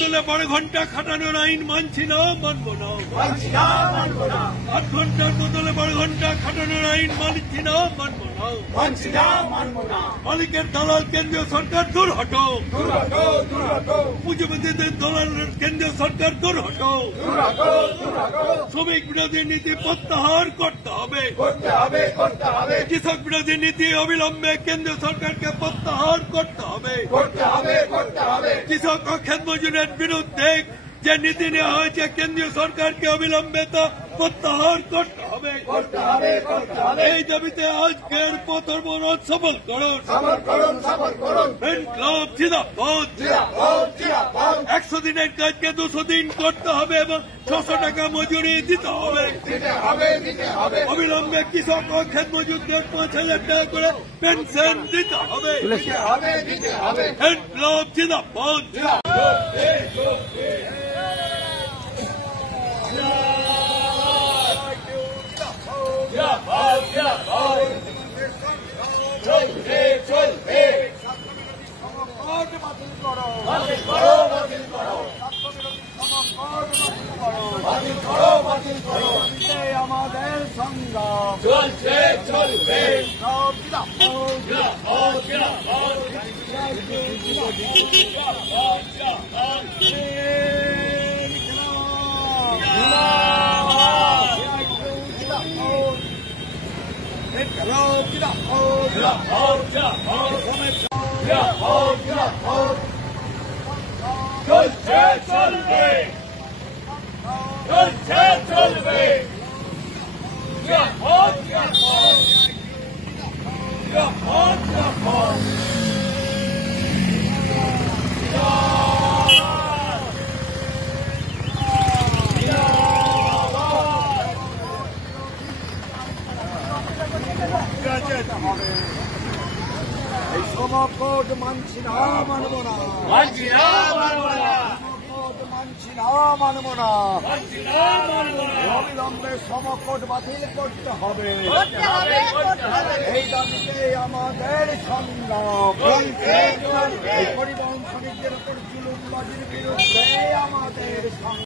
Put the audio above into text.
বদলে 12 ঘন্টা খাটানোর আইন মানছি না, মানব না। 8 ঘন্টার বদলে 12 ঘন্টা খাটানোর আইন মানছি না, মানব না। মালিকের দালাল কেন্দ্রীয় সরকার দূর হটো, পুঁজিপতিদের দালাল কেন্দ্রীয় সরকার দূর হটো। শ্রমিক বিরোধী নীতি প্রত্যাহার করতে হবে। কৃষক বিরোধী নীতি অবিলম্বে কেন্দ্রীয় সরকারকে প্রত্যাহার করতে হবে। কৃষক ও ক্ষেত মজুরের বিরুদ্ধে যে নীতি নেওয়া হয়েছে কেন্দ্রীয় সরকারকে অবিলম্বে তা প্রত্যাহার করতে হবে। এই দাবিতে আজকের পথ অবরোধ সফল করুন। ইনকলাব জিন্দাবাদ। 100 দিনের কাজকে 200 দিন করতে হবে এবং 600 টাকা মজুরি দিতে হবে। অবিলম্বে কৃষক ও ক্ষেত মজুরদের 5,000 টাকা করে পেনশন দিতে হবে। ইনকলাব জিন্দাবাদ। আমাদের সংগ্রাম চলছে চলবে। চলছে চলবে, চলছে চলবে। এই সমকট মানছি না, মানব না। মানছি না, মানব না। মানছি না, মানব না। অবিলম্বে সমকট বাতিল করতে হবে। এই দাবিতে আমাদের সংগ্রাম। এই পরিবহন শ্রমিকদের উপর জুলুমবাজির বিরুদ্ধে আমাদের সংগ্রাম।